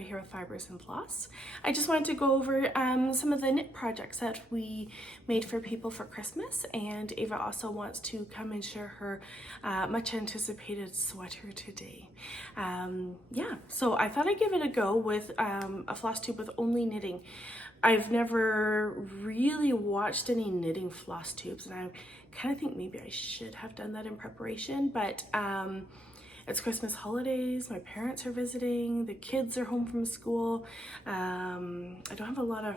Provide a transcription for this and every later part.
Erica here with Fibers and Floss. I just wanted to go over some of the knit projects that we made for people for Christmas, and Ava also wants to come and share her much anticipated sweater today. Yeah, so I thought I'd give it a go with a floss tube with only knitting. I've never really watched any knitting floss tubes, and I kind of think maybe I should have done that in preparation, but it's Christmas holidays, my parents are visiting, the kids are home from school. I don't have a lot of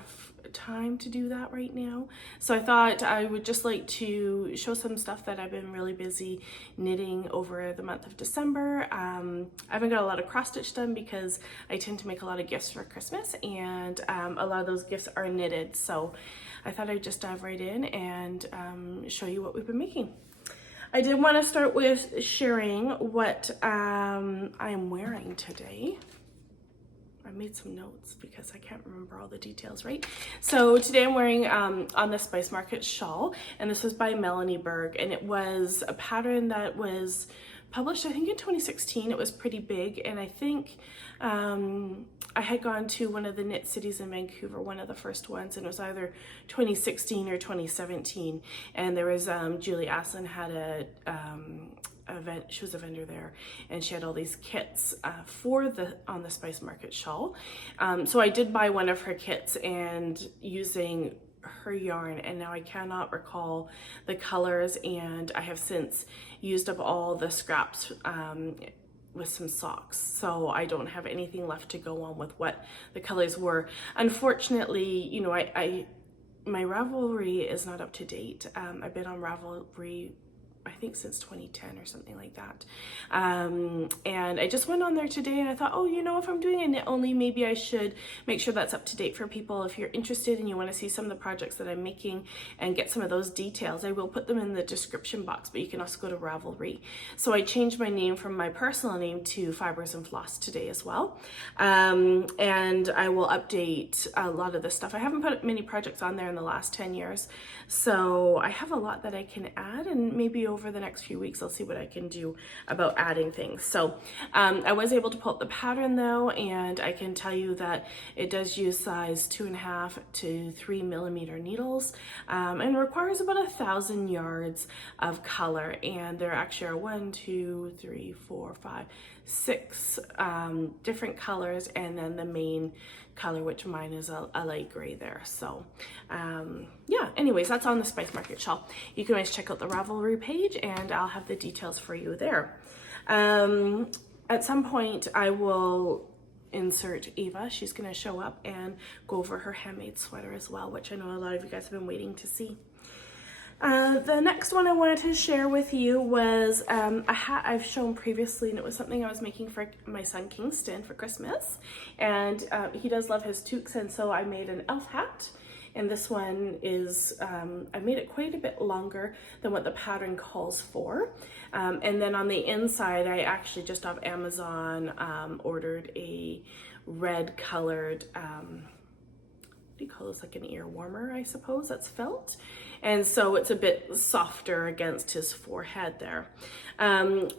time to do that right now. So I thought I would just like to show some stuff that I've been really busy knitting over the month of December. I haven't got a lot of cross stitch done because I tend to make a lot of gifts for Christmas, and a lot of those gifts are knitted. So I thought I'd just dive right in and show you what we've been making. I did want to start with sharing what I'm wearing today. I made some notes because I can't remember all the details, right? So today I'm wearing On the Spice Market shawl, and this was by Melanie Berg, and it was a pattern that was published, I think, in 2016. It was pretty big, and I think I had gone to one of the knit cities in Vancouver, one of the first ones, and it was either 2016 or 2017. And there was Julie Asselin had a event. She was a vendor there, and she had all these kits for the On the Spice Market shawl. So I did buy one of her kits and using her yarn, and now I cannot recall the colors, and I have since used up all the scraps with some socks, so I don't have anything left to go on with what the colors were. Unfortunately, you know, my Ravelry is not up to date. I've been on Ravelry I think since 2010 or something like that. And I just went on there today and I thought, oh, you know, if I'm doing a knit only, maybe I should make sure that's up to date for people. If you're interested and you want to see some of the projects that I'm making and get some of those details, I will put them in the description box, but you can also go to Ravelry. So I changed my name from my personal name to Fibers and Floss today as well. And I will update a lot of this stuff. I haven't put many projects on there in the last 10 years. So I have a lot that I can add, and maybe over the next few weeks I'll see what I can do about adding things. So I was able to pull up the pattern though, and I can tell you that it does use size 2.5 to 3 millimeter needles, and requires about 1,000 yards of color. And there actually are 1, 2, 3, 4, 5, 6 different colors, and then the main color, which mine is a light gray there. So yeah, anyways, that's On the Spice Market shawl. You can always check out the Ravelry page, and I'll have the details for you there. At some point I will insert Ava. She's going to show up and go over her handmade sweater as well, which I know a lot of you guys have been waiting to see. The next one I wanted to share with you was a hat I've shown previously, and it was something I was making for my son Kingston for Christmas, and he does love his toques, and so I made an elf hat. And this one is, I made it quite a bit longer than what the pattern calls for. And then on the inside, I actually just off Amazon ordered a red colored, what do you call this, like an ear warmer, I suppose, that's felt. And so it's a bit softer against his forehead there.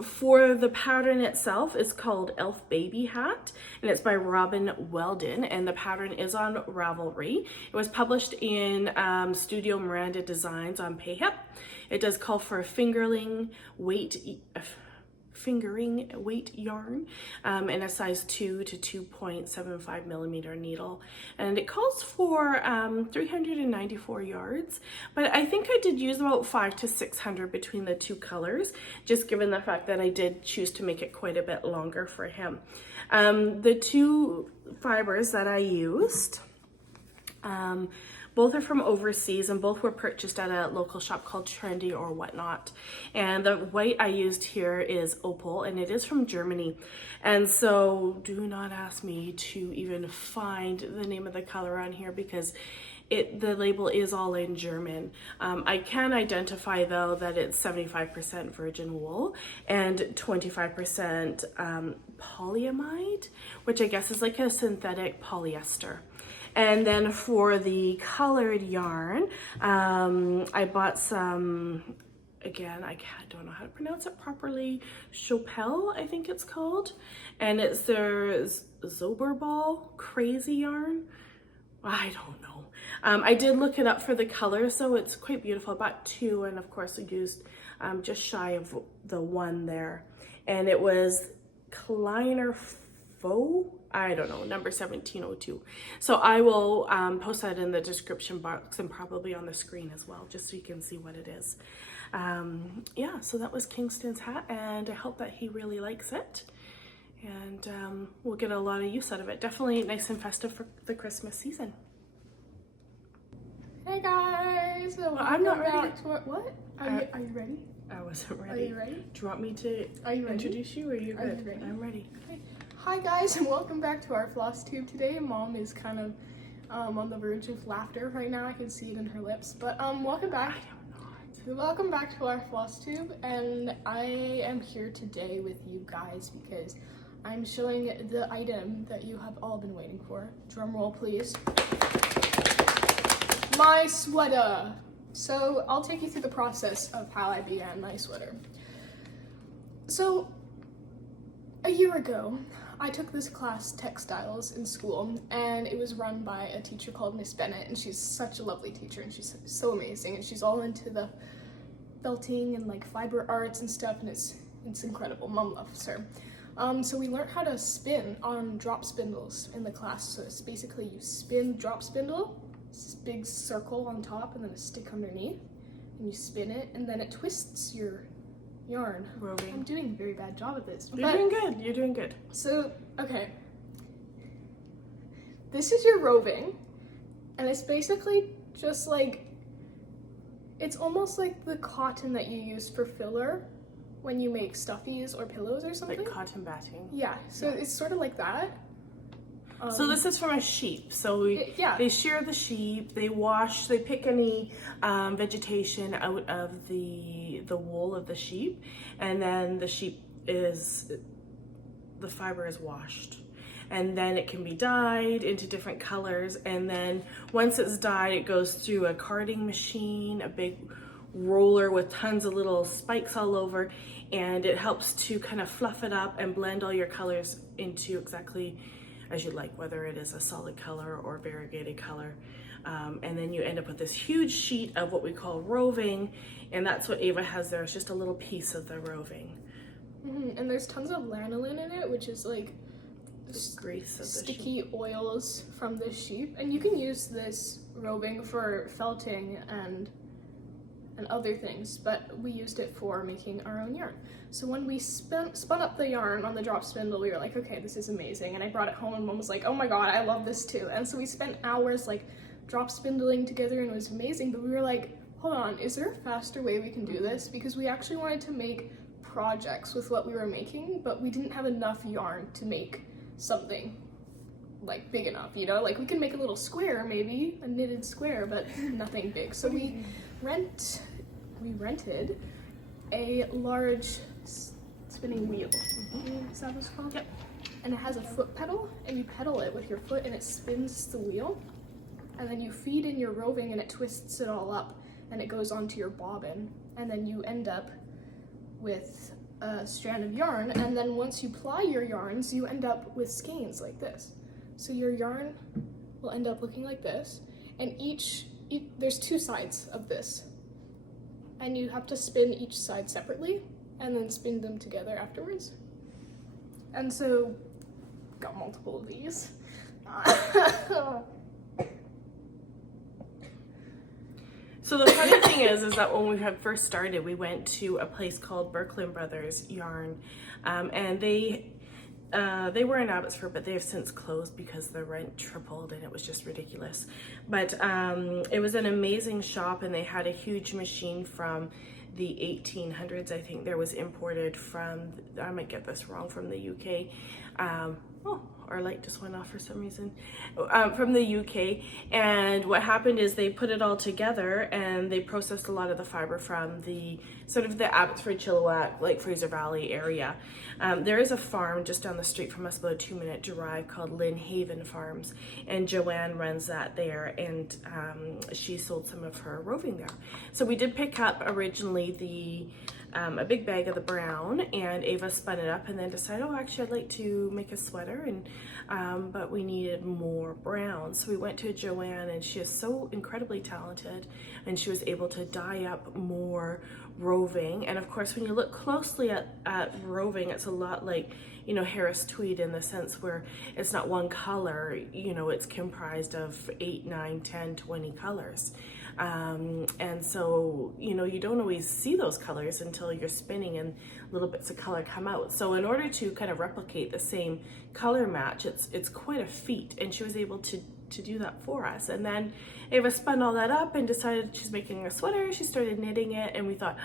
For the pattern itself, it's called Elfbaby hat, and it's by Robynn Weldon, and the pattern is on Ravelry. It was published in Studio Miranda Designs on PayHip. It does call for a fingering weight yarn, and a size 2 to 2.75 millimeter needle, and it calls for 394 yards, but I think I did use about 500 to 600 between the two colors, just given the fact that I did choose to make it quite a bit longer for him. The two fibers that I used, both are from overseas, and both were purchased at a local shop called Trendy or Whatnot. And the white I used here is Opal, and it is from Germany. And so do not ask me to even find the name of the color on here, because the label is all in German. I can identify though that it's 75% virgin wool and 25% polyamide, which I guess is like a synthetic polyester. And then for the colored yarn, I bought some again, I don't know how to pronounce it properly, Schoppel, I think it's called, and it's their zauberball crazy yarn. I don't know. I did look it up for the colors, so it's quite beautiful. I bought 2, and of course I used just shy of the 1 there, and it was Kleiner Fuchs, I don't know, number 1702. So I will post that in the description box and probably on the screen as well, just so you can see what it is. Yeah, so that was Kingston's hat, and I hope that he really likes it, and we'll get a lot of use out of it. Definitely nice and festive for the Christmas season. Hey guys! So I'm not ready. What? Are you ready? I wasn't ready. Are you ready? Do you want me to introduce you, or are you good? Are you ready? I'm ready. Okay. Hi guys, and welcome back to our Flosstube today. Mom is kind of on the verge of laughter right now. I can see it in her lips. But welcome back. Welcome back to our Flosstube, and I am here today with you guys because I'm showing the item that you have all been waiting for. Drum roll, please. My sweater. So I'll take you through the process of how I began my sweater. So a year ago, I took this class, textiles, in school, and it was run by a teacher called Miss Bennett, and she's such a lovely teacher, and she's so amazing, and she's all into the felting and like fiber arts and stuff, and it's incredible. Mom loves her. So we learned how to spin on drop spindles in the class. So it's basically you spin drop spindle, this big circle on top, and then a stick underneath, and you spin it, and then it twists your yarn. Roving. I'm doing a very bad job at this. You're doing good. You're doing good. So, okay. This is your roving, and it's basically just like, it's almost like the cotton that you use for filler when you make stuffies or pillows or something. Like cotton batting. Yeah, so it's sort of like that. So this is from a sheep. So they shear the sheep, they wash, they pick any vegetation out of the wool of the sheep, and then the fiber is washed. And then it can be dyed into different colors, and then once it's dyed, it goes through a carding machine, a big roller with tons of little spikes all over, and it helps to kind of fluff it up and blend all your colors into exactly as you like, whether it is a solid color or variegated color. And then you end up with this huge sheet of what we call roving, and that's what Ava has there. It's just a little piece of the roving. Mm-hmm. And there's tons of lanolin in it, which is like the grease of the sticky oils from the sheep. And you can use this roving for felting and other things, but we used it for making our own yarn. So when we spun up the yarn on the drop spindle, we were like, okay, this is amazing. And I brought it home, and Mom was like, oh my god, I love this too. And so we spent hours like drop spindling together, and it was amazing. But we were like, hold on, is there a faster way we can do this? Because we actually wanted to make projects with what we were making, but we didn't have enough yarn to make something like big enough, you know? Like we could make a little square, maybe a knitted square, but nothing big. So we rented a large spinning wheel. Is that what it's called? Yep. And it has a foot pedal, and you pedal it with your foot, and it spins the wheel. And then you feed in your roving, and it twists it all up, and it goes onto your bobbin. And then you end up with a strand of yarn, and then once you ply your yarns, you end up with skeins like this. So your yarn will end up looking like this, and there's 2 sides of this. And you have to spin each side separately and then spin them together afterwards. And so, got multiple of these. So the funny thing is that when we had first started, we went to a place called Berg Brothers Yarn, and they were in Abbotsford, but they have since closed because the rent tripled and it was just ridiculous. But it was an amazing shop, and they had a huge machine from the 1800s, I think. There was imported from, I might get this wrong, from the UK. Oh, our light just went off for some reason, from the UK. And what happened is they put it all together and they processed a lot of the fiber from the sort of the Abbotsford, Chilliwack, like Fraser Valley area. There is a farm just down the street from us, about a 2-minute drive, called Lyndhaven Farms, and Joanne runs that there, and she sold some of her roving there. So we did pick up originally a big bag of the brown, and Ava spun it up and then decided, oh, actually I'd like to make a sweater, and but we needed more brown. So we went to Joanne, and she is so incredibly talented, and she was able to dye up more roving. And of course, when you look closely at roving, it's a lot like, you know, Harris tweed, in the sense where it's not one color, you know, it's comprised of 8, 9, 10, 20 colors. And so, you know, you don't always see those colors until you're spinning and little bits of color come out. So in order to kind of replicate the same color match, it's quite a feat, and she was able to do that for us. And then Ava spun all that up and decided she's making a sweater. She started knitting it, and we thought,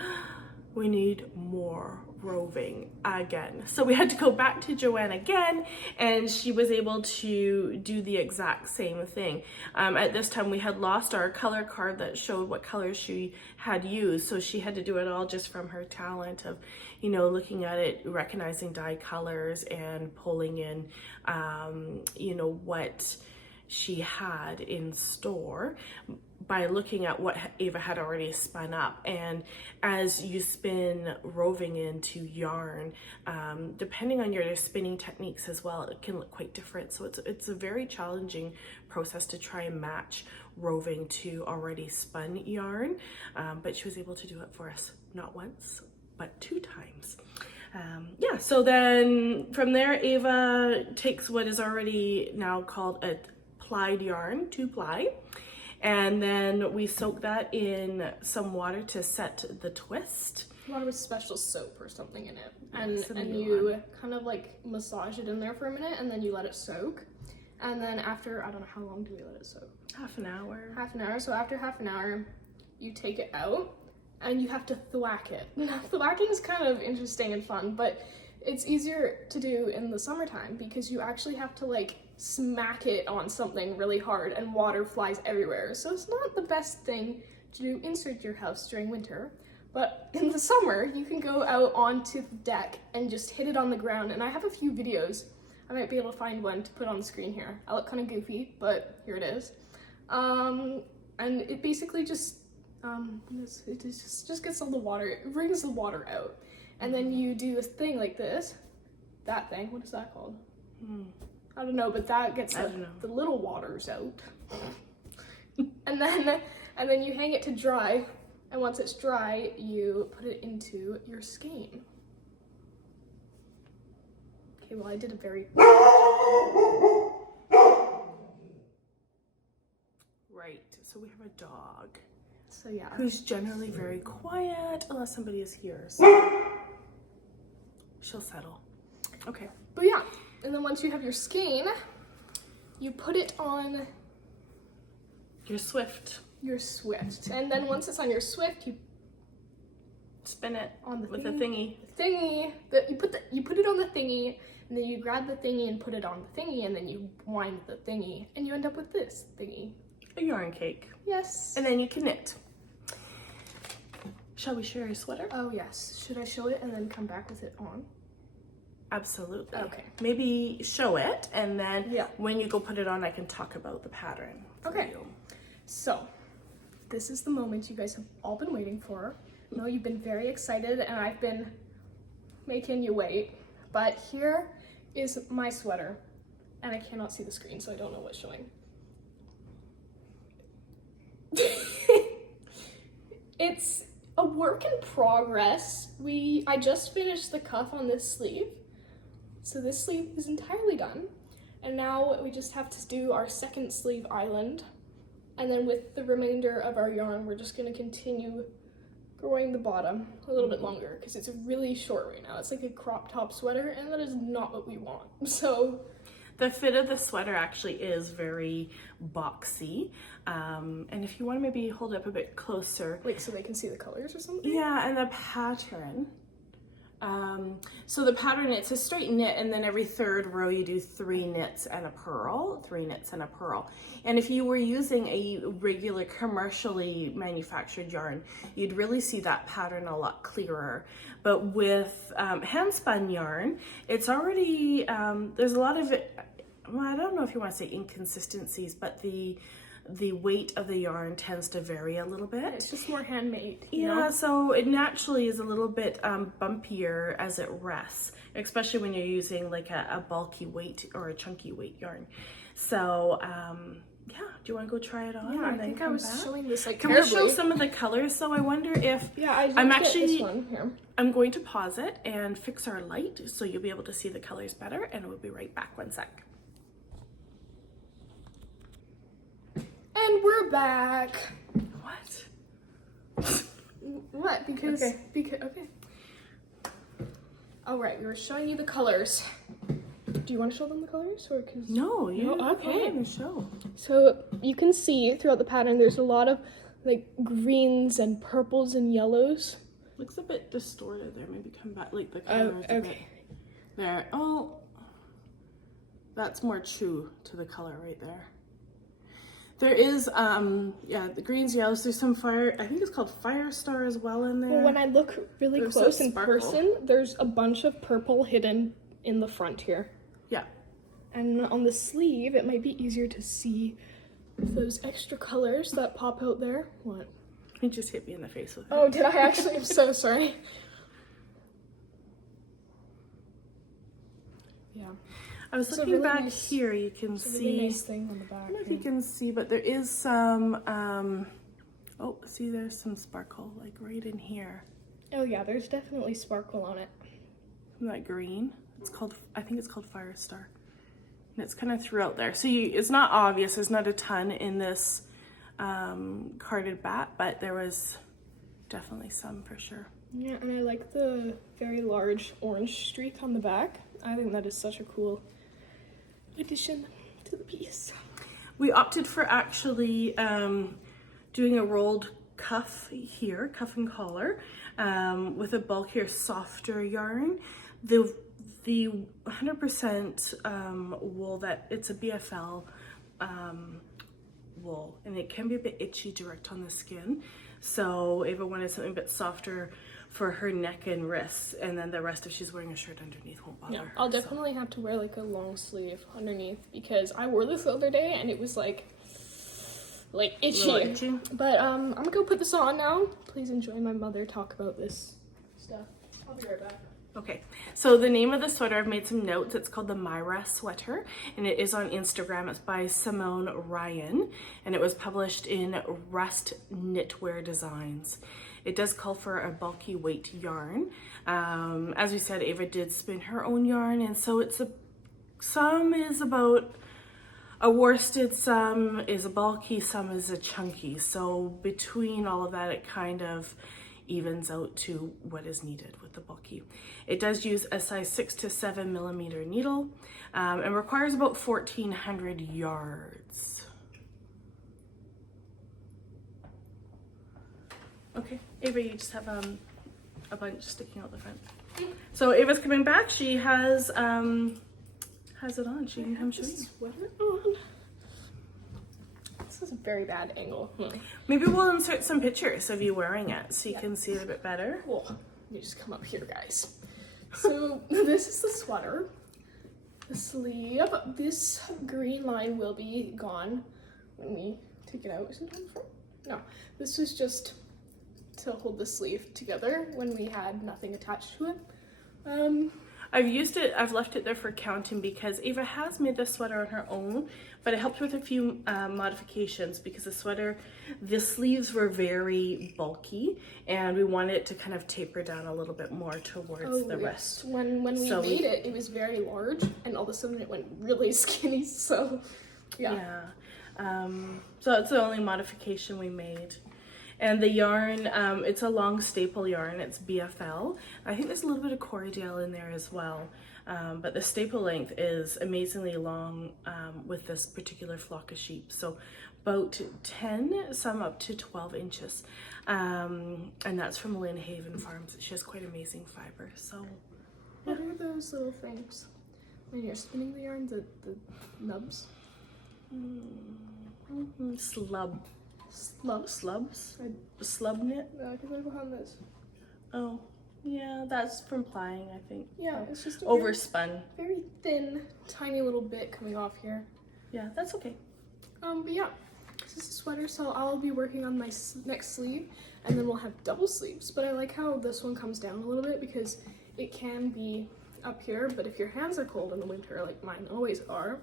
we need more roving again. So we had to go back to Joanne again, and she was able to do the exact same thing. At this time we had lost our color card that showed what colors she had used, so she had to do it all just from her talent of, you know, looking at it, recognizing dye colors, and pulling in, you know, what she had in store by looking at what Ava had already spun up. And as you spin roving into yarn, depending on your spinning techniques as well, it can look quite different. So it's a very challenging process to try and match roving to already spun yarn, but she was able to do it for us, not once, but 2 times. Yeah, so then from there, Ava takes what is already now called a plied yarn, 2-ply, and then we soak that in some water to set the twist. Water with special soap or something in it, and you kind of like massage it in there for a minute, and then you let it soak, and then after, I don't know, how long do we let it soak? Half an hour. Half an hour. So after half an hour, you take it out and you have to thwack it. Now, thwacking is kind of interesting and fun, but it's easier to do in the summertime because you actually have to like smack it on something really hard and water flies everywhere. So it's not the best thing to do inside your house during winter. But in the summer, you can go out onto the deck and just hit it on the ground. And I have a few videos. I might be able to find one to put on the screen here. I look kind of goofy, but here it is. And it basically just, it just gets all the water, it brings the water out. And then you do this thing like this, that thing, what is that called? I don't know, but that gets the little waters out. and then you hang it to dry, and once it's dry, you put it into your skein. Okay, well I did a very... Right, so we have a dog. So yeah. Who's generally very quiet unless somebody is here, so she'll settle. Okay. But yeah, and then once you have your skein, you put it on your Swift. Your Swift. And then once it's on your Swift, you spin it on the with a thingy. You put it on the thingy, and then you grab the thingy and put it on the thingy, and then you wind the thingy, and you end up with this thingy. A yarn cake. Yes. And then you can knit. Shall we share your sweater? Oh yes. Should I show it and then come back with it on? Absolutely. Okay. Maybe show it, and then yeah, when you go put it on, I can talk about the pattern. Okay. So, this is the moment you guys have all been waiting for. I know you've been very excited, and I've been making you wait. But here is my sweater, and I cannot see the screen, so I don't know what's showing. It's a work in progress. I just finished the cuff on this sleeve. So this sleeve is entirely done. And now we just have to do our second sleeve island. And then with the remainder of our yarn, we're just gonna continue growing the bottom a little bit longer because it's really short right now. It's like a crop top sweater, and that is not what we want. So the fit of the sweater actually is very boxy. And if you want to maybe hold it up a bit closer. Like so they can see the colors or something? Yeah, and the pattern So the pattern, it's a straight knit, and then every third row you do 3 knits and a purl, 3 knits and a purl. And if you were using a regular commercially manufactured yarn, you'd really see that pattern a lot clearer. But with handspun yarn, it's already, there's a lot of it, well, I don't know if you want to say inconsistencies, but the weight of the yarn tends to vary a little bit. It's just more handmade. Yeah, so it naturally is a little bit bumpier as it rests, especially when you're using like a bulky weight or a chunky weight yarn. So yeah, do you want to go try it on? Yeah, I think I was showing this like Can we show some of the colors? So I wonder if I'm actually this one here. I'm going to pause it and fix our light so you'll be able to see the colors better, and we'll be right back. 1 sec. And we're back. What? What? Because okay. All right, we were showing you the colors. Do you want to show them the colors, or cause No, you okay. On the show. So you can see throughout the pattern, there's a lot of like greens and purples and yellows. Looks a bit distorted there. Maybe come back like the colors a bit there. Oh, that's more true to the color right there. There is, yeah, the greens, yellows. There's some fire, I think it's called Fire Star as well in there. Well, when I look really close in person, there's a bunch of purple hidden in the front here. Yeah. And on the sleeve, it might be easier to see those extra colors that pop out there. What? You just hit me in the face with it. Oh, did I actually? I'm so sorry. Yeah. I was looking really back here, you can see, really nice thing on the back. I don't know if you can see, but there is some, oh, see there's some sparkle, like right in here. Oh yeah, there's definitely sparkle on it. Isn't that green? It's called, I think it's called Fire Star. And it's kind of throughout there. So it's not obvious, there's not a ton in this carded bat, but there was definitely some for sure. Yeah, and I like the very large orange streak on the back. I think that is such a cool addition to the piece. We opted for actually doing a rolled cuff here, cuff and collar, with a bulkier, softer yarn. The 100% wool, that it's a BFL wool, and it can be a bit itchy direct on the skin. So Ava wanted something a bit softer for her neck and wrists, and then the rest, if she's wearing a shirt underneath, won't bother her. I'll definitely have to wear like a long sleeve underneath, because I wore this the other day and it was like itchy. But I'm gonna go put this on now. Please enjoy my mother talk about this stuff. I'll be right back. Okay, so the name of the sweater, I've made some notes. It's called the Myra Sweater, and it is on Instagram. It's by Simone Ryan, and it was published in Rust Knitwear Designs. It does call for a bulky weight yarn. As we said, Ava did spin her own yarn, and so some is about a worsted, some is a bulky, some is a chunky. So between all of that, it kind of evens out to what is needed with the bulky. It does use a size 6 to 7 millimeter needle, and requires about 1,400 yards. Okay, Ava, you just have a bunch sticking out the front. So Ava's coming back. She has it on. She can come show you. Sweater on. This is a very bad angle. Maybe we'll insert some pictures of you wearing it so you can see it a bit better. Cool. You just come up here, guys. So this is the sweater. The sleeve. This green line will be gone when we take it out. Is it on the front? No. This was just to hold the sleeve together when we had nothing attached to it. I've left it there for counting because Ava has made this sweater on her own, but it helped with a few modifications because the sleeves were very bulky, and we wanted it to kind of taper down a little bit more towards the wrist. When we made it, it was very large, and all of a sudden it went really skinny, so yeah. So that's the only modification we made. And the yarn, it's a long staple yarn. It's BFL. I think there's a little bit of Corriedale in there as well. but the staple length is amazingly long with this particular flock of sheep. So about 10, some up to 12 inches. And that's from Lyndhaven Farms. She has quite amazing fiber. So what are those little things when you're spinning the yarn, the nubs? Slub. Slubs? Slub knit? No, because they're behind this. Oh, yeah, that's from plying, I think. Yeah, it's just a overspun. Very thin, tiny little bit coming off here. Yeah, that's okay. But yeah, this is a sweater, so I'll be working on my next sleeve, and then we'll have double sleeves. But I like how this one comes down a little bit because it can be up here, but if your hands are cold in the winter, like mine always are,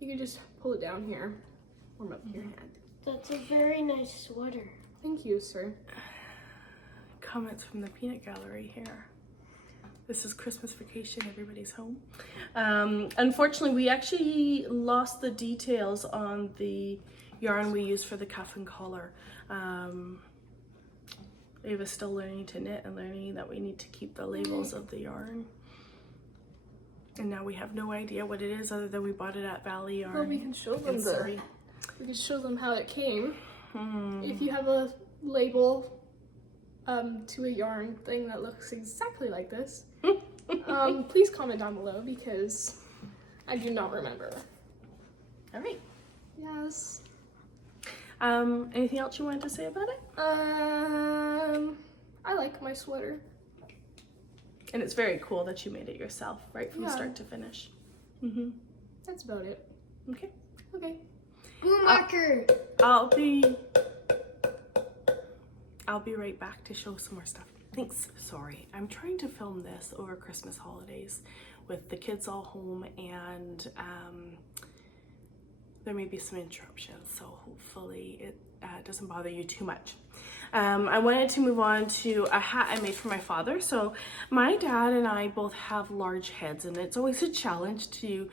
you can just pull it down here, warm up your hand. That's a very nice sweater. Thank you, sir. Comments from the peanut gallery here. This is Christmas vacation, everybody's home. Unfortunately, we actually lost the details on the yarn we used for the cuff and collar. Ava's still learning to knit and learning that we need to keep the labels of the yarn. And now we have no idea what it is other than we bought it at Valley Yarn. Well, we can show them we can show them how it came. If you have a label to a yarn thing that looks exactly like this, please comment down below because I do not remember. All right. Yes. Anything else you wanted to say about it? I like my sweater. And it's very cool that you made it yourself, right from start to finish. That's about it. Okay. Okay. Blue marker. I'll be right back to show some more stuff. Thanks. Sorry, I'm trying to film this over Christmas holidays with the kids all home, and there may be some interruptions, so hopefully it doesn't bother you too much. I wanted to move on to a hat I made for my father. So my dad and I both have large heads, and it's always a challenge to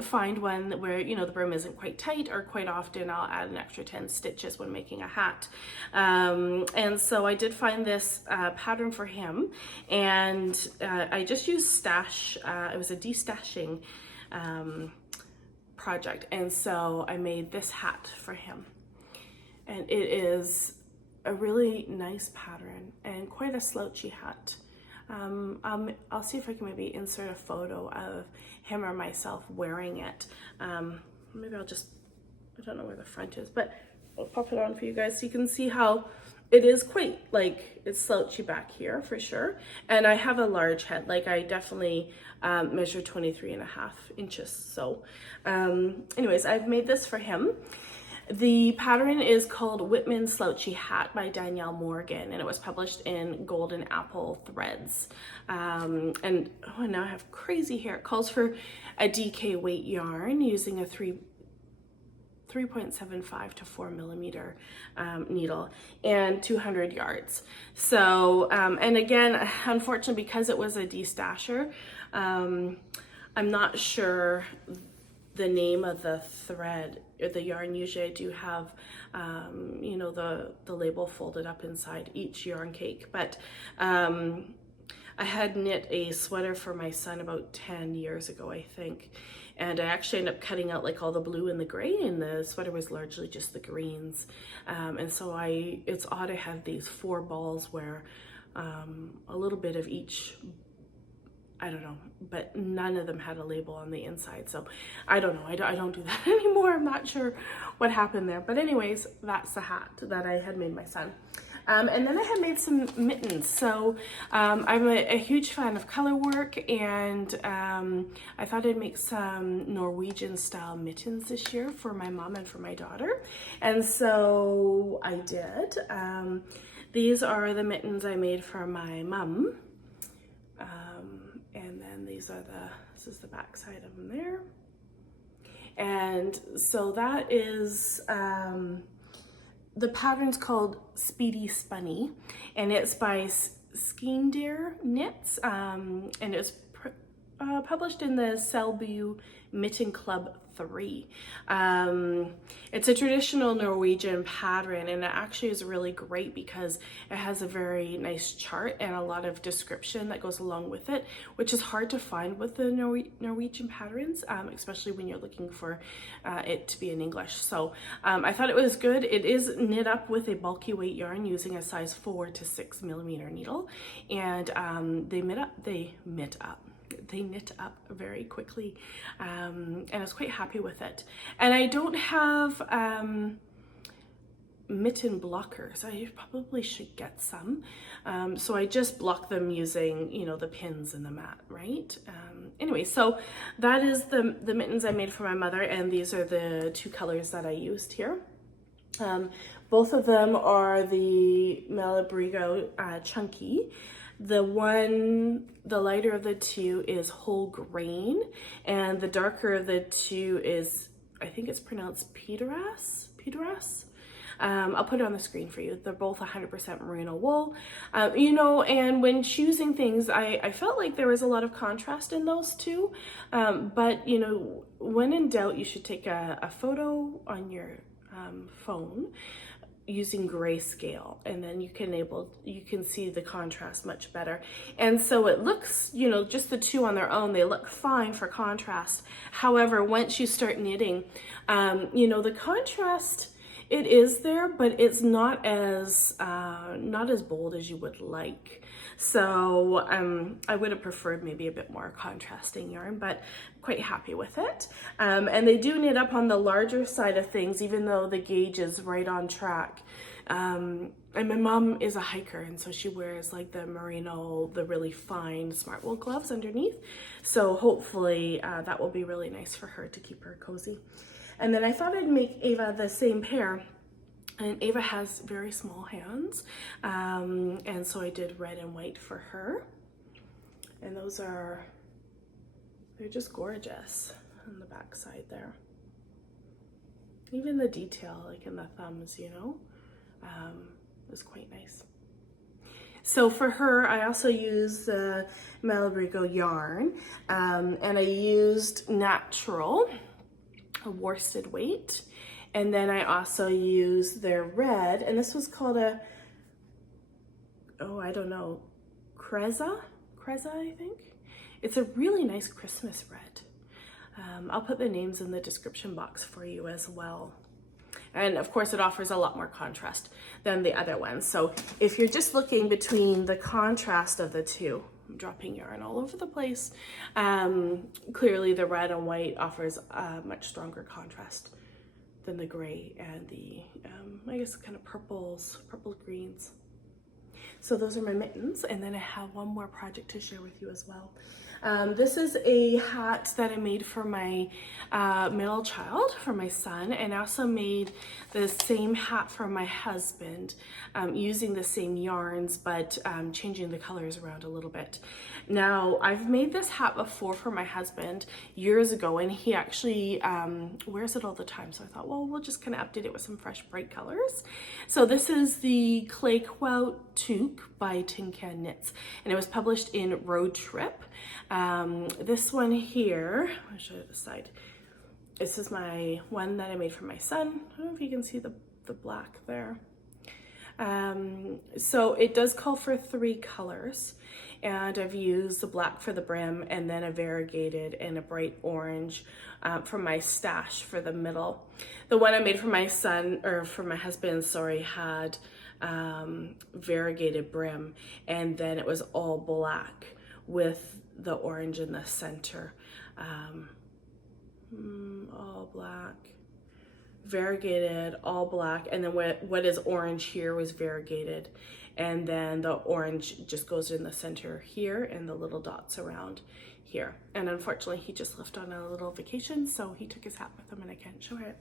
find one where, you know, the brim isn't quite tight, or quite often I'll add an extra 10 stitches when making a hat. And so I did find this pattern for him, and I just used stash. It was a destashing project, and so I made this hat for him. And it is a really nice pattern and quite a slouchy hat. I'll see if I can maybe insert a photo of him or myself wearing it. Maybe I'll just, I don't know where the front is, but I'll pop it on for you guys so you can see how it is quite, like, it's slouchy back here for sure. And I have a large head, like I definitely measure 23.5 inches. So anyways, I've made this for him. The pattern is called Whitman's Slouchy Hat by Danielle Morgan, and it was published in Golden Apple Threads. And now I have crazy hair. It calls for a DK weight yarn using a 3.75 to 4 millimeter needle and 200 yards. So, and again, unfortunately, because it was a destasher, I'm not sure the name of the thread or the yarn. Usually I do have you know, the label folded up inside each yarn cake, but I had knit a sweater for my son about 10 years ago, I think, and I actually ended up cutting out like all the blue and the gray, and the sweater was largely just the greens. And so it's odd I have these 4 balls where a little bit of each, I don't know, but none of them had a label on the inside. So I don't know, I don't do that anymore. I'm not sure what happened there. But anyways, that's the hat that I had made my son. And then I had made some mittens. So I'm a huge fan of color work, and I thought I'd make some Norwegian style mittens this year for my mom and for my daughter. And so I did. These are the mittens I made for my mom. And then this is the back side of them there. And so that is, the pattern's called Speedy Spunny, and it's by Skeendeer Knits, and it's published in the Selbu Mitten Club 3. It's a traditional Norwegian pattern, and it actually is really great because it has a very nice chart and a lot of description that goes along with it, which is hard to find with the Norwegian patterns, especially when you're looking for it to be in English. So I thought it was good. It is knit up with a bulky weight yarn using a size 4 to 6 millimeter needle, and they knit up very quickly, and I was quite happy with it. And I don't have mitten blockers. I probably should get some. So I just block them using, you know, the pins in the mat, right? Anyway, so that is the mittens I made for my mother, and these are the 2 colors that I used here. Both of them are the Malabrigo Chunky. The lighter of the 2 is whole grain, and the darker of the 2 is, I think it's pronounced Peteras. I'll put it on the screen for you. They're both 100% merino wool. You know, and when choosing things, I felt like there was a lot of contrast in those 2. But, you know, when in doubt, you should take a photo on your phone using grayscale, and then you can see the contrast much better. And so it looks, you know, just the 2 on their own, they look fine for contrast. However, once you start knitting, you know, the contrast, it is there, but it's not as bold as you would like. So I would have preferred maybe a bit more contrasting yarn, but quite happy with it. And they do knit up on the larger side of things, even though the gauge is right on track. And my mom is a hiker, and so she wears like the merino, the really fine smart wool gloves underneath. So hopefully that will be really nice for her to keep her cozy. And then I thought I'd make Ava the same pair. And Ava has very small hands, and so I did red and white for her. And they're just gorgeous on the back side there. Even the detail, like in the thumbs, you know, is quite nice. So for her, I also used the Malabrigo yarn, and I used natural, a worsted weight. And then I also used their red, and this was called a, I don't know, Creza, I think. It's a really nice Christmas red. I'll put the names in the description box for you as well. And of course it offers a lot more contrast than the other ones. So if you're just looking between the contrast of the 2, I'm dropping yarn all over the place. Clearly the red and white offers a much stronger contrast than the gray and the, I guess kind of purple greens. So those are my mittens, and then I have one more project to share with you as well. This is a hat that I made for my middle child, for my son, and I also made the same hat for my husband using the same yarns, but changing the colors around a little bit. Now, I've made this hat before for my husband years ago, and he actually wears it all the time. So I thought, well, we'll just kind of update it with some fresh, bright colors. So this is the Clayquot toque by Tin Can Knits, and it was published in Road Trip. This one here, I'll show you the side. This is my one that I made for my son. I don't know if you can see the black there. So it does call for 3 colors, and I've used the black for the brim, and then a variegated and a bright orange for my stash for the middle. The one I made for my son, or for my husband, sorry, had variegated brim, and then it was all black with the orange in the center. All black, variegated, all black, and then what is orange here was variegated, and then the orange just goes in the center here and the little dots around here. And unfortunately he just left on a little vacation, so he took his hat with him and I can't show it.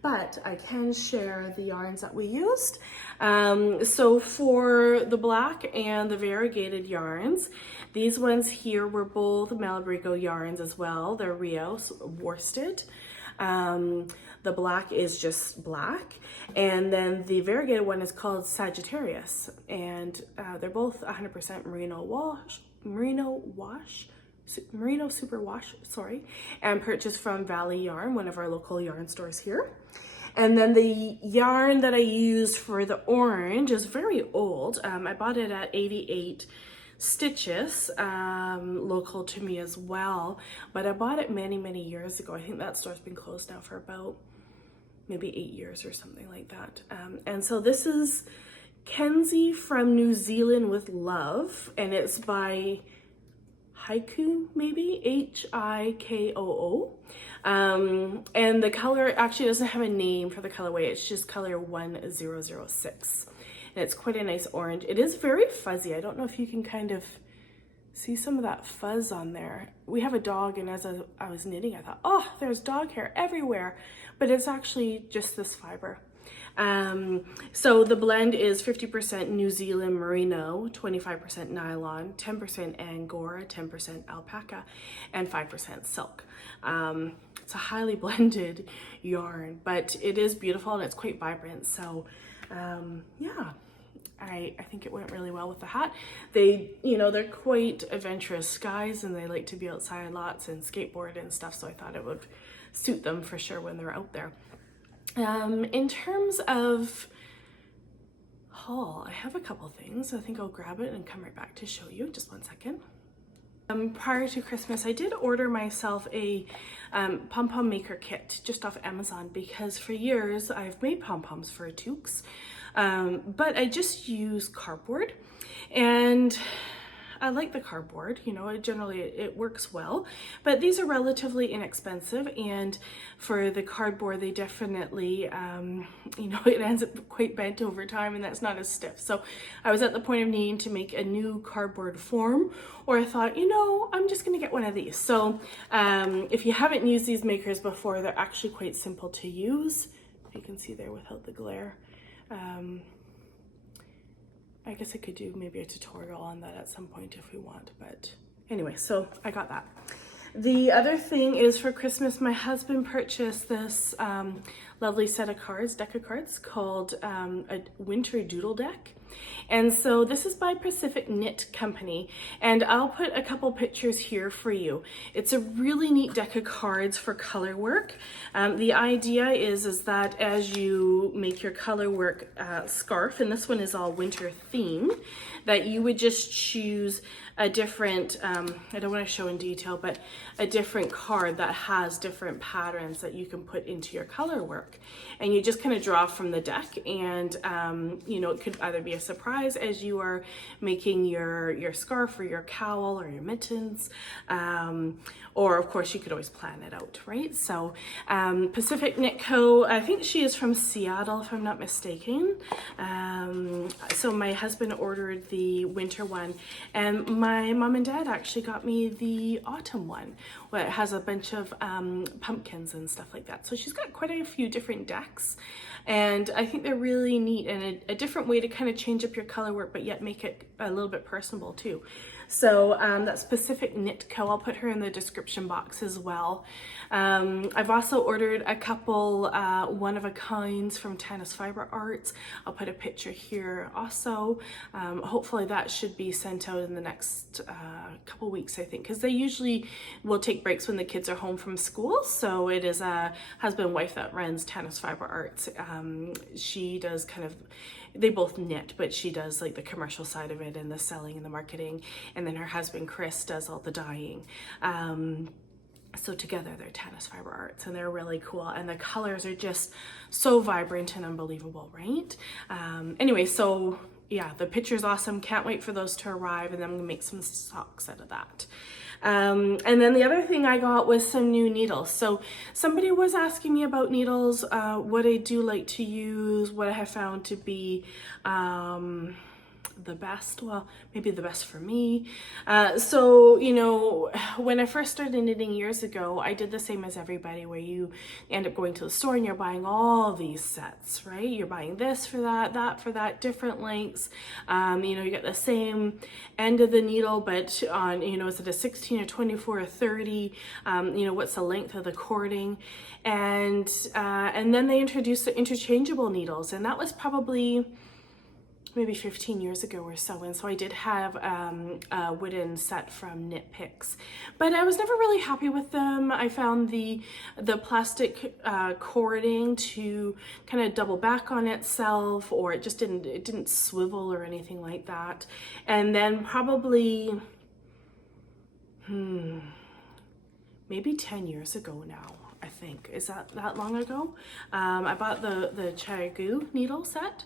But I can share the yarns that we used. So for the black and the variegated yarns, these ones here were both Malabrigo yarns as well. They're Rios worsted. The black is just black, and then the variegated one is called Sagittarius, and they're both 100% merino wash merino superwash, sorry, and purchased from Valley Yarn, one of our local yarn stores here. And then the yarn that I used for the orange is very old. I bought it at 88 Stitches, local to me as well, but I bought it many years ago. I think that store's been closed now for about maybe 8 years or something like that. And so this is Kenzie from New Zealand with Love, and it's by Haiku, maybe Hikoo. And the color actually doesn't have a name for the colorway, it's just color 1006. And it's quite a nice orange. It is very fuzzy. I don't know if you can kind of see some of that fuzz on there. We have a dog, and as I was knitting, I thought, oh, there's dog hair everywhere, but it's actually just this fiber. So the blend is 50% New Zealand merino, 25% nylon, 10% angora, 10% alpaca, and 5% silk. It's a highly blended yarn, but it is beautiful and it's quite vibrant. So yeah, I think it went really well with the hat. They, they're quite adventurous guys, and they like to be outside lots and skateboard and stuff, so I thought it would suit them for sure when they're out there. In terms of haul, I have a couple things. I think I'll grab it and come right back to show you. Just one second. Prior to Christmas, I did order myself a pom-pom maker kit just off Amazon, because for years I've made pom-poms for toques, but I just use cardboard, and I like the cardboard, it works well, but these are relatively inexpensive, and for the cardboard, they definitely, it ends up quite bent over time, and that's not as stiff. So I was at the point of needing to make a new cardboard form, or I thought, I'm just gonna get one of these. So if you haven't used these makers before, they're actually quite simple to use. You can see there without the glare. I guess I could do maybe a tutorial on that at some point if we want, but anyway, so I got that. The other thing is, for Christmas, my husband purchased this lovely set of cards, deck of cards, called a winter doodle deck. And so this is by Pacific Knit Company, and I'll put a couple pictures here for you. It's a really neat deck of cards for color work. The idea is that as you make your color work scarf, and this one is all winter theme, that you would just choose a different, I don't want to show in detail, but a different card that has different patterns that you can put into your color work. And you just kind of draw from the deck, and it could either be a surprise as you are making your scarf or your cowl or your mittens, or of course you could always plan it out, right? So Pacific Knit Co., I think she is from Seattle if I'm not mistaken. So my husband ordered the winter one, and my mom and dad actually got me the autumn one, where it has a bunch of pumpkins and stuff like that. So she's got quite a few different decks, and I think they're really neat, and a different way to kind of change up your color work, but yet make it a little bit personable too. So that's Pacific Knit Co. I'll put her in the description box as well. I've also ordered a couple one-of-a-kinds from Tannis Fiber Arts. I'll put a picture here also. Hopefully that should be sent out in the next couple weeks, I think, because they usually will take breaks when the kids are home from school. So it is a husband-wife that runs Tannis Fiber Arts. She does they both knit, but she does like the commercial side of it and the selling and the marketing, and then her husband Chris does all the dyeing. So together they're Tannis Fiber Arts, and they're really cool, and the colors are just so vibrant and unbelievable, right? Anyway, so yeah, the picture's awesome. Can't wait for those to arrive, and then I'm gonna make some socks out of that. And then the other thing I got was some new needles. So somebody was asking me about needles, what I do like to use, what I have found to be the best, well, maybe the best for me. So, when I first started knitting years ago, I did the same as everybody, where you end up going to the store and you're buying all these sets, right? You're buying this for that for that, different lengths. You get the same end of the needle, but on, is it a 16 or 24 or 30? What's the length of the cording? And then they introduced the interchangeable needles, and that was probably, maybe 15 years ago or so, and so I did have a wooden set from Knit Picks, but I was never really happy with them. I found the plastic cording to kind of double back on itself, or it just didn't swivel or anything like that. And then probably maybe 10 years ago now, I think. Is that long ago? I bought the Chagoo needle set.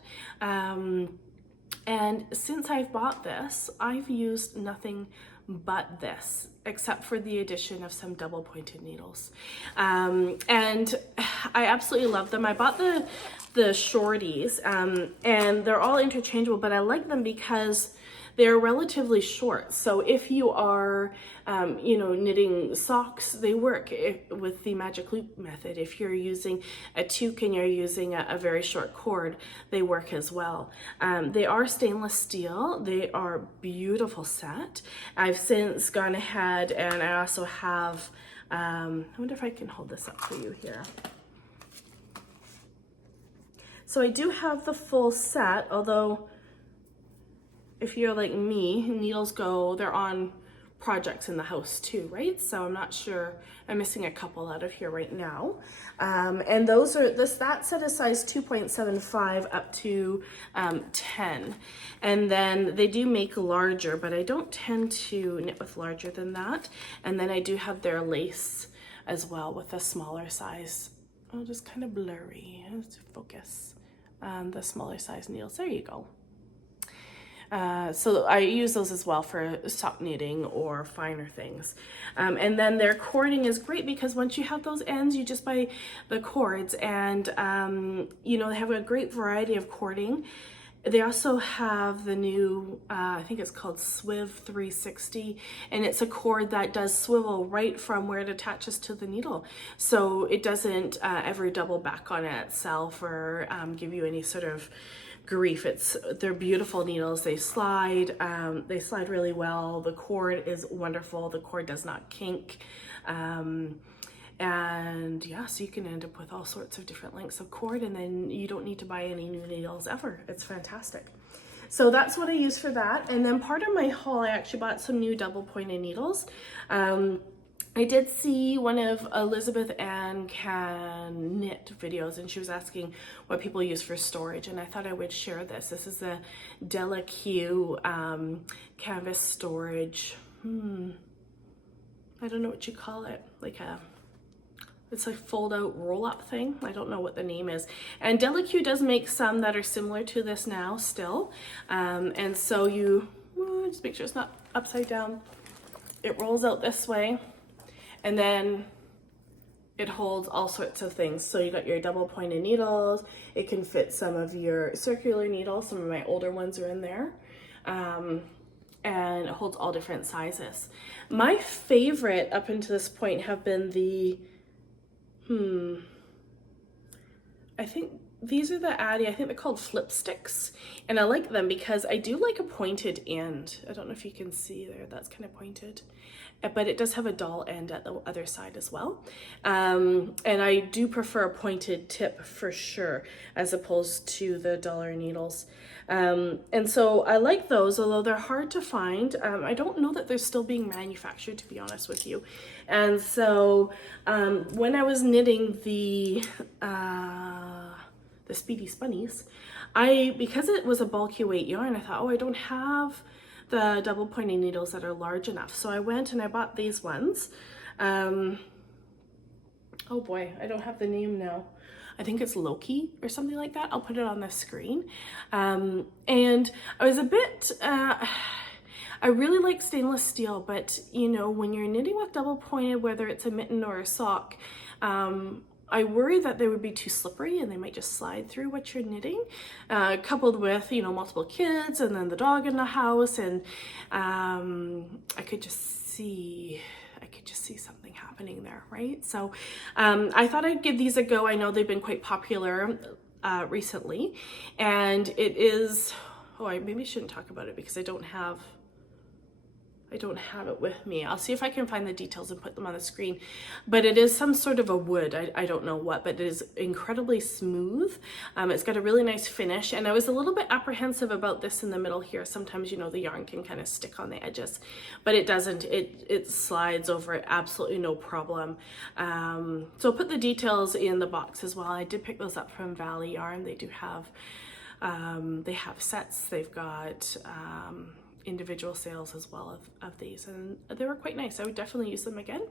And since I've bought this, I've used nothing but this, except for the addition of some double pointed needles. And I absolutely love them. I bought the shorties, and they're all interchangeable, but I like them because they're relatively short. So if you are, knitting socks, they work with the magic loop method. If you're using a toque and you're using a very short cord, they work as well. They are stainless steel. They are beautiful set. I've since gone ahead and I also have, I wonder if I can hold this up for you here. So I do have the full set, although if you're like me, needles they're on projects in the house too, right? So I'm not sure, I'm missing a couple out of here right now. And those are, that set is size 2.75 up to 10. And then they do make larger, but I don't tend to knit with larger than that. And then I do have their lace as well with a smaller size. Oh, just kind of blurry. Let's focus on the smaller size needles. There you go. So I use those as well for sock knitting or finer things. And then their cording is great because once you have those ends, you just buy the cords, and they have a great variety of cording. They also have the new, I think it's called Swiv 360, and it's a cord that does swivel right from where it attaches to the needle. So it doesn't ever double back on itself or give you any sort of grief. They're beautiful needles. They slide really well. The cord is wonderful. The cord does not kink. And yeah, so you can end up with all sorts of different lengths of cord, and then you don't need to buy any new needles ever. It's fantastic. So that's what I use for that. And then part of my haul, I actually bought some new double pointed needles. I did see one of Elizabeth Ann Can Knit videos, and she was asking what people use for storage, and I thought I would share this. This is the Delaque canvas storage. I don't know what you call it. It's a fold out roll up thing. I don't know what the name is. And Delaque does make some that are similar to this now still. And so you just make sure it's not upside down. It rolls out this way, and then it holds all sorts of things. So you got your double pointed needles. It can fit some of your circular needles. Some of my older ones are in there. And it holds all different sizes. My favorite up until this point have been the, I think these are the Addy, I think they're called flip sticks. And I like them because I do like a pointed end. I don't know if you can see there, that's kind of pointed. But it does have a doll end at the other side as well. And I do prefer a pointed tip for sure, as opposed to the dollar needles. And so I like those, although they're hard to find. I don't know that they're still being manufactured, to be honest with you. And so when I was knitting the Speedy Spunnies, because it was a bulky weight yarn, I thought, oh, I don't have the double pointing needles that are large enough. So I went and I bought these ones. Oh boy, I don't have the name now. I think it's Loki or something like that. I'll put it on the screen. And I was a bit, I really like stainless steel, but when you're knitting with double pointed, whether it's a mitten or a sock, I worry that they would be too slippery and they might just slide through what you're knitting, coupled with, multiple kids and then the dog in the house. And I could just see something happening there, right? So I thought I'd give these a go. I know they've been quite popular recently, and it is, I maybe shouldn't talk about it because I don't have I don't have it with me. I'll see if I can find the details and put them on the screen. But it is some sort of a wood. I don't know what, but it is incredibly smooth. It's got a really nice finish. And I was a little bit apprehensive about this in the middle here. Sometimes, you know, the yarn can kind of stick on the edges, but it doesn't. It slides over it absolutely no problem. So I'll put the details in the box as well. I did pick those up from Valley Yarn. They do have, they have sets. They've got, individual sales as well of these, and they were quite nice. I would definitely use them again.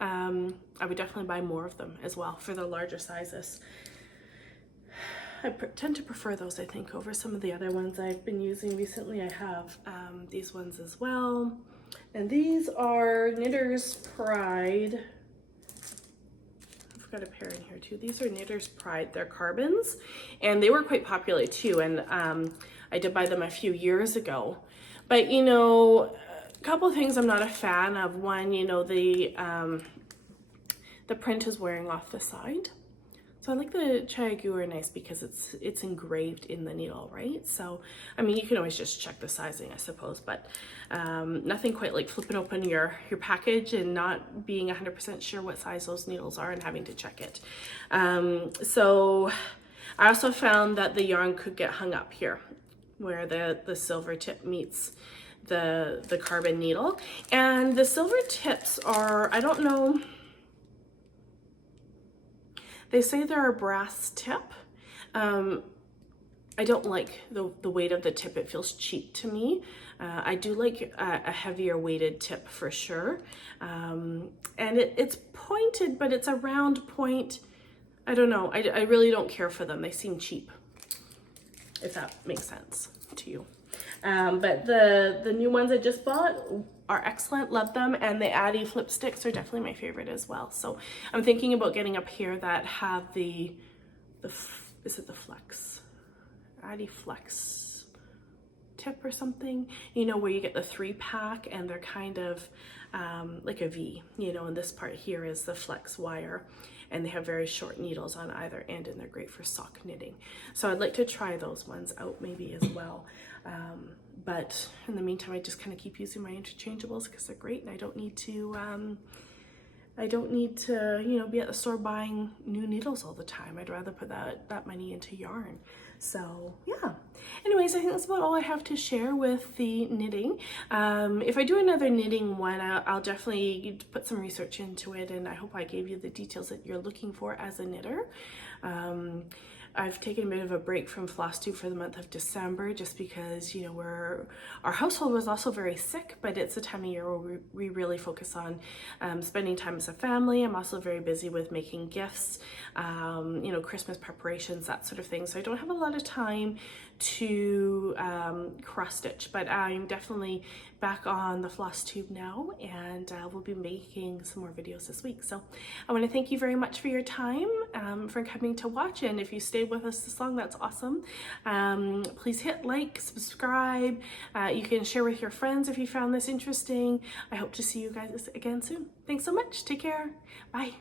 I would definitely buy more of them as well for the larger sizes. I tend to prefer those, I think, over some of the other ones I've been using recently. I have these ones as well, and these are Knitter's Pride. I've got a pair in here too. These are Knitter's Pride. They're carbons, and they were quite popular too, and I did buy them a few years ago. But, you know, a couple of things I'm not a fan of. One, you know, the print is wearing off the side. So I like the Chiagu are nice because it's engraved in the needle, right? So, I mean, you can always just check the sizing, I suppose, but nothing quite like flipping open your package and not being 100% sure what size those needles are and having to check it. So I also found that the yarn could get hung up here, where the silver tip meets the carbon needle. And the silver tips are, I don't know, they say they're a brass tip. I don't like the weight of the tip. It feels cheap to me. I do like a heavier weighted tip for sure. And it's pointed, but it's a round point. I don't know, I really don't care for them. They seem cheap, if that makes sense to you. But the new ones I just bought are excellent, love them, and the Addy flip sticks are definitely my favorite as well. So I'm thinking about getting a pair that have is it the Flex? Addy Flex tip or something, you know, where you get the 3-pack and they're kind of like a V, you know, and this part here is the Flex wire, and they have very short needles on either end, and they're great for sock knitting. So I'd like to try those ones out maybe as well. But in the meantime, I just kind of keep using my interchangeables because they're great, and I don't need to, you know, be at the store buying new needles all the time. I'd rather put that money into yarn. So yeah. Anyways, I think that's about all I have to share with the knitting. If I do another knitting one, I'll definitely put some research into it, and I hope I gave you the details that you're looking for as a knitter. I've taken a bit of a break from Flosstube for the month of December just because, you know, our household was also very sick, but it's a time of year where we really focus on spending time as a family. I'm also very busy with making gifts, you know, Christmas preparations, that sort of thing. So I don't have a lot of time to cross stitch, but I'm definitely back on the Flosstube now, and we'll be making some more videos this week. So I want to thank you very much for your time, for coming to watch, and if you stayed with us this long, that's awesome. Please hit like, subscribe. You can share with your friends if you found this interesting. I hope to see you guys again soon. Thanks so much. Take care. Bye.